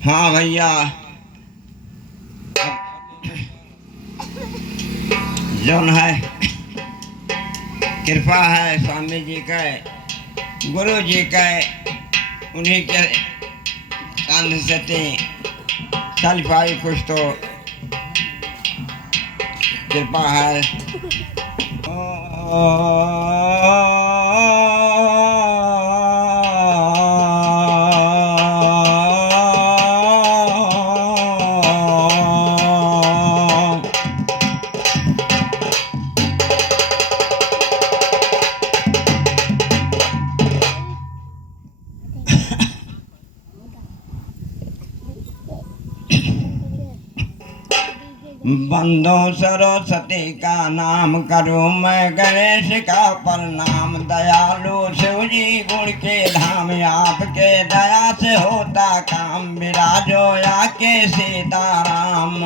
हाँ भैया, जौन है कृपा है स्वामी जी का, गुरु जी का, उन्हीं के साथ से चल पाई कुछ तो कृपा है। बंदो सरस्वती का नाम करूं मैं, गणेश का प्रणाम, दयालु शिव जी गुण के धाम, आपके दया से होता काम, विराजो आके सीताराम,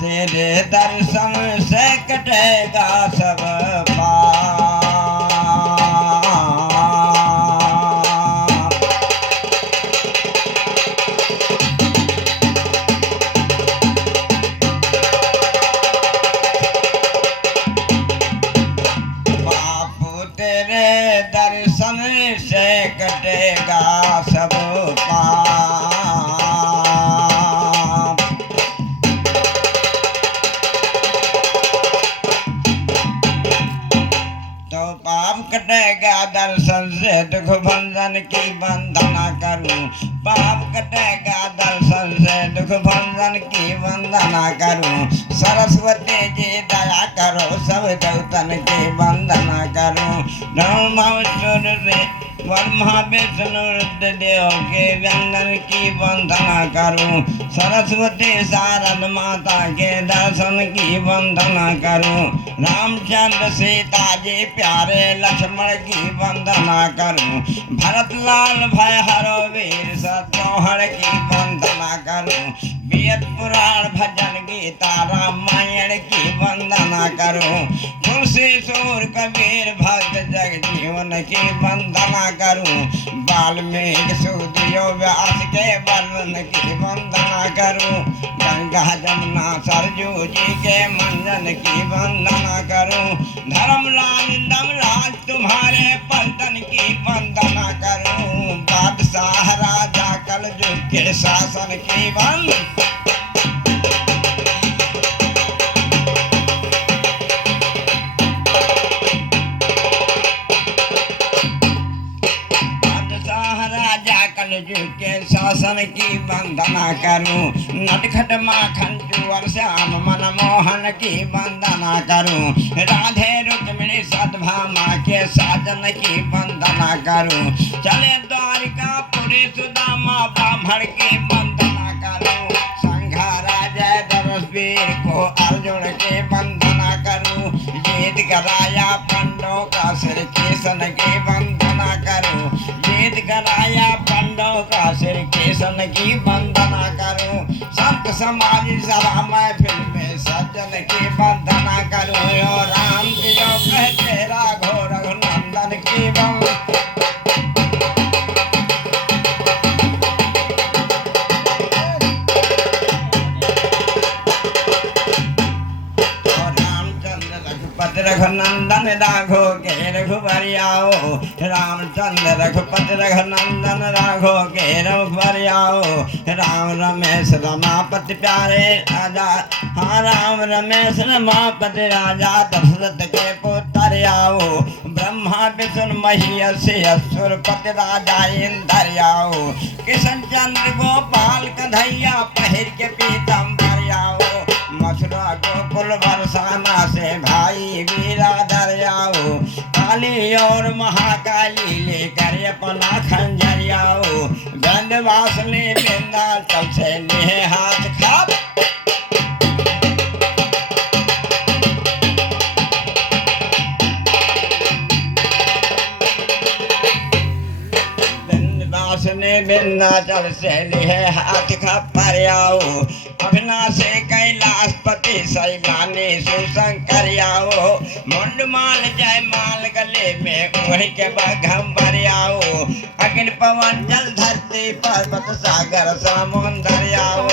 तेरे दर्शन से कटेगा सब पाप। दर्शन से कटेगा सब पाप। तो पाप कटेगा दर्शन से, दुख भंजन की वंदना करूं, पाप कटेगा दर्शन से, दुख भंजन की वंदना करूं, सरस्वती जी दया करो, सब देवतन की वंदना करूं, ब्रह्मा विष्णु रुद्रदेव के वंदन की वंदना करूं, सरस्वती शारद माता के दर्शन की वंदना करूं, रामचंद्र सीता जी प्यारे लक्ष्मण की वंदना करूं, भरत लाल भय हरो वीर सत्योहर की वंदना करूं, वेद पुराण भजन गीता रामायण की वंदना करूं, तुलसी सूर कबीर भक्त जगजीवन की वंदना करूं, वाल्मीकि सुखदेव व्यास के वर्णन की वंदना करूं, गंगा जमुना सरजू जी के मंजन की वंदना करूं, धर्मराज दमराज तुम्हारे पर्दन की वंदना करूं, बादशाह राजा कलयुग के शासन की वंदना, के शासन की वंदना करूं, नटखट माखन चुअर श्याम मनमोहन की वंदना करूं, राधे रुक्मिणी सद्भामा के साजन की वंदना करूं, चले द्वारिकापुरी सुदामा ब्राह्मण की वंदना करूं, संघारा जय दरसवीर को अर्जुन की वंदना करूं, जीत कराया पंडों का सिर केसन की वंदना करूं, जीत कराया पंडों का सिर केसन की वंदना करूं, संत समाज सभा महफिल में सज्जन की वंदना करूं, और राम जी जो कहते राघो रघुनंदन की वंदना, रघुनंदन राघो के रघुबरियाओ, रामचंद्र रघुपति रघुनंदन राघो के रघुबरियाओ, राम रमेश रमापति प्यारे राजा, हाँ राम रमेश रमापति राजा, दशरथ के पुत्र आओ, ब्रह्मा विष्णु महेश असुरपति राजा इंद्र आओ, किशन चंद्र गोपाल कन्हैया पहिर के पीतम्बर आओ, मथुरा गोकुल बरसाना से भाई वीराधर आओ, काली और महाकाली लेकर अपना खंजर आओ, गंधवासनी विंध्याचल से ले हाथ खाप, विंध्याचल से लिहे हाथ का पर्याओ अविनाशी कैलाशपति सैलानी सुशंकर आओ मुंडमाल जय माल गले में ओढ़ के बघम्बर आओ अग्नि पवन जल धरती पर्वत सागर समुंदर आओ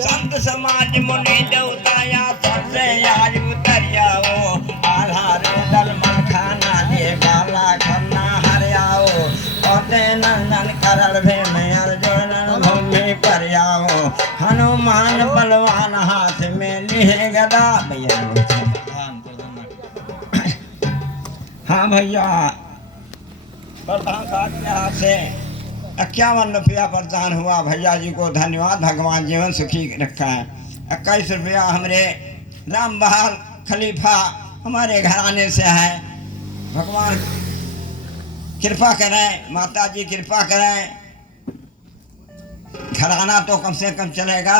संत समाज मुनि देवताया सबसे आज उतर आओ आधार दल मन खाना दे बाला खन्ना हर आओ ओते नंदन करल भीम अर्जुन भूमि पर आओ हनुमान बलवान हाथ में लिए गदा भैया। हाँ भैया प्रधान साहब के हाथ से 51 रुपया प्रदान हुआ। भैया जी को धन्यवाद, भगवान जीवन सुखी रखा है। 21 रुपया हमारे राम बहार खलीफा हमारे घराने से है। भगवान कृपा करें, माता जी कृपा करें। घराना तो कम से कम चलेगा,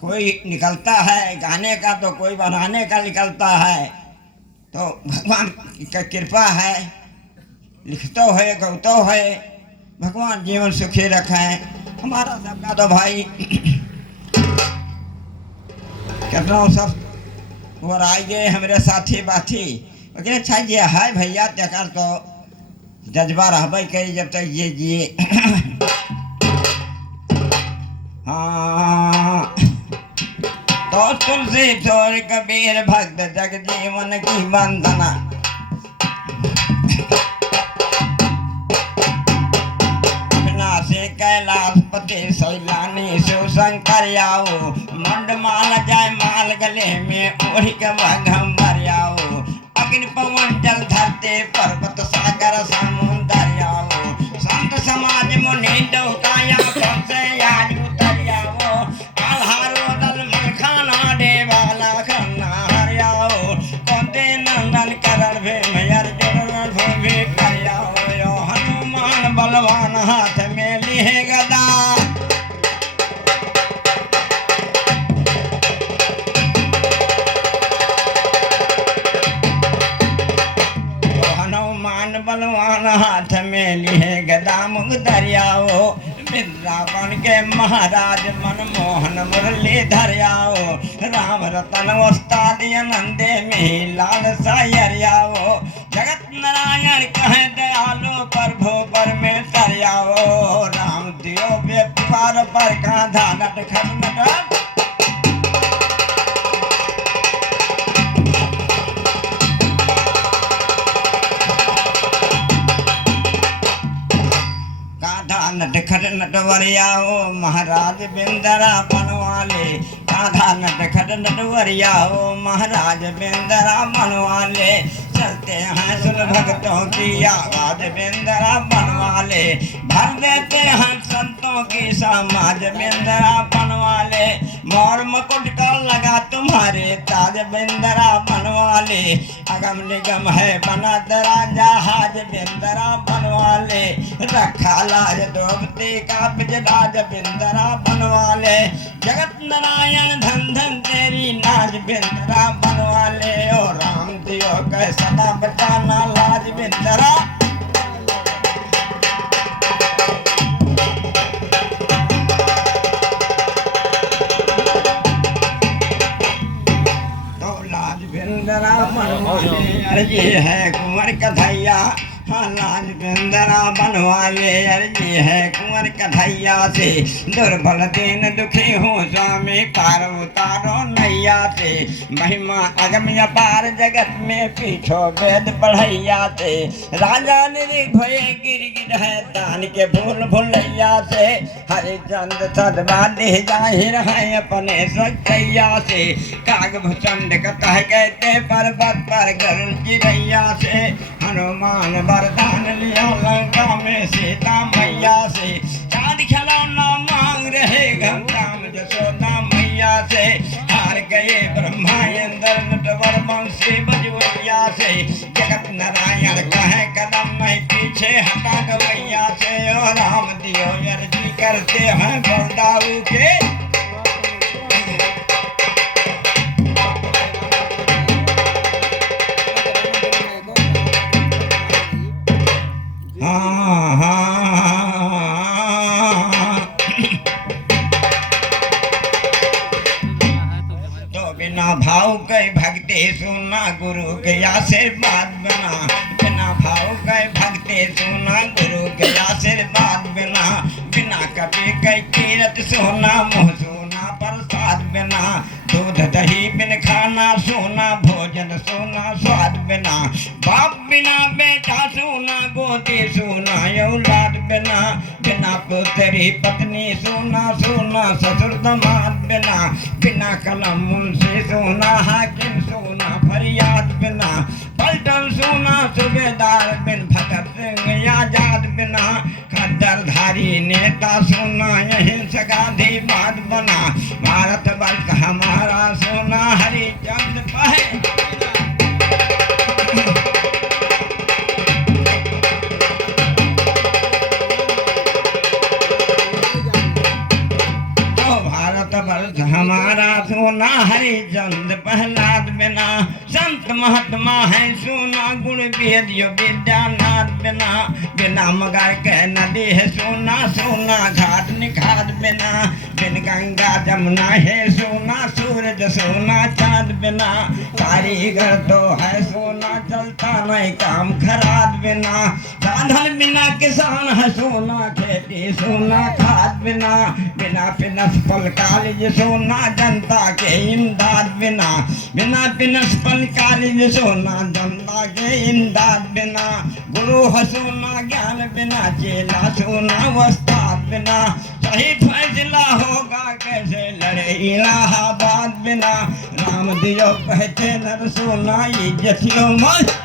कोई निकलता है गाने का तो कोई बनाने का निकलता है, तो भगवान की कृपा है। लिखतो है गौतो है, भगवान जीवन सुखी रखें। हमारा सबका तो भाई कितना सब वो आई गए हमारे साथी बाथी लेकिन अच्छा ये है भैया त्यकर तो जज्बा रहबे करी जब तक ये जिए। हाँ तो तुलसी छोड़ कबीर भक्त जग जीवन की वंदना कैलाशपति सैलानी शिवशंकर आओ मुंडमाल जय माल गले में ओढ़ के बघम्बर आओ अग्नि पवन जल धरते पर्वत सागर समुंदर आओ संत समाज मुनि देवताया सबसे आज उतर आओ आधारो दल मन खाना दे वाला खन्ना हर आओ कोते नंदन करल भीम अर्जुन भूमि पर आओ हनुमान बलवान हाथ में लिए गदा हनुमान बलवान हाथ में लिए गदा मुग दरियाओ वृंदावन के महाराज मनमोहन मुरली धरियाओ राम रतन उस्ताद आनंदे में लाल सायरियाओ जगत नारायण कहे दयालो प्रभु पर में तरियाओ राम दियो व्यापार पर कांधा नट खट नटखट नटवरियाओ महाराज बिंदरा बनवाले राधा नटखट नटवरियाओ महाराज बिंदरा बनवाले चलते हैं सुन भक्तों की आवाज बिंदरा बनवाले भर देते हैं संतों की समाज बिंदरा बनवाले मोर मुकुट का लगा तुम्हारे ताज बिंदरा बनवाले अगम निगम है बना दरा जहाज बिंदरा बनवाले रखा लाज द्रौपदी का बिजराज बिंदरा बनवाले जगत नारायण धन धन तेरी नाज बिंदरा बनवाले ओ राम दियो कह सदा बचाना लाज बिंदरा तो लाज बिंदरा बनवाले अर्जी है कुंवर कन्हैया हाँ लाज बिंदरा बनवाले अर्जी है कुंवर कन्हैया से दुर्बल दीन दुखी हूँ स्वामी पार उतारो नैया से महिमा अगम अपार जगत में पीछो वेद पढ़ैया से राजा निर्भय गिर गिर है दान के भूल भुलैया से हरिचंद सदबा दे जाहिर है अपने सच्चैया से काग भुचंड कतः कहते पर्वत पर गरुड़ चिड़ैया से हनुमान वरदान लिया लंका में सीता मैया से चाँद खिलौना मांग रहे राम जसोदा मैया से हार गए ब्रह्मा इंद्र नटवर वंशी बजुआ से जगत नारायण कहे कदम नहीं पीछे हटा गवैया से और राम दियो अर्जी करते हैं बलदाऊ के हाँ हाँ तो बिना भाव के भक्ति सुना गुरु के आशीर्वाद बिना, बिना भाव के भक्ति सुना गुरु के आशीर्वाद बिना, बिना कभी के कीरत सोना मुँह सोना प्रसाद बिना, दूध दही बिन खाना सोना भोजन सोना स्वाद बिना, बाप बिना बेटा सोना गोदी सोना औलाद बिना, बिना पुत्री पत्नी सोना सोना ससुर दामाद बिना, बिना कलम मुंशी सोना हाकिम सोना फरियाद बिना, पलटन सोना सूबेदार बिन भगत सिंह आजाद बिना, खद्दरधारी नेता सोना यही सगाधीवाद बना, भारत वर्ष हमारा सोना हरिचंद पहे। वर्ष हमारा सोना हरिचंद प्रहलाद बिना, संत महात्मा है सोना गुण वेद यो विद्यानाथ बिना, बिना मगर के नदी है सोना सोना घाट निखात बिना, बिन गंगा जमुना है सोना सूरज सोना चांद बिना, कारीगर तो है सोना चलता नहीं काम खराब बिना, साधन बिना किसान है सोना खेती सोना खाद बिना, बिना प्रिंसिपल कॉलेज सोना जनता के इमदाद बिना, बिना प्रिंसिपल कॉलेज सोना जनता के इमदाद बिना, गुरु है सोना ज्ञान बिना चेला सोना उस्ताद बिना, सही फैसला होगा कैसे लड़े इलाहाबाद बिना, राम दियो पहचे नर सोना इज्जत लो मत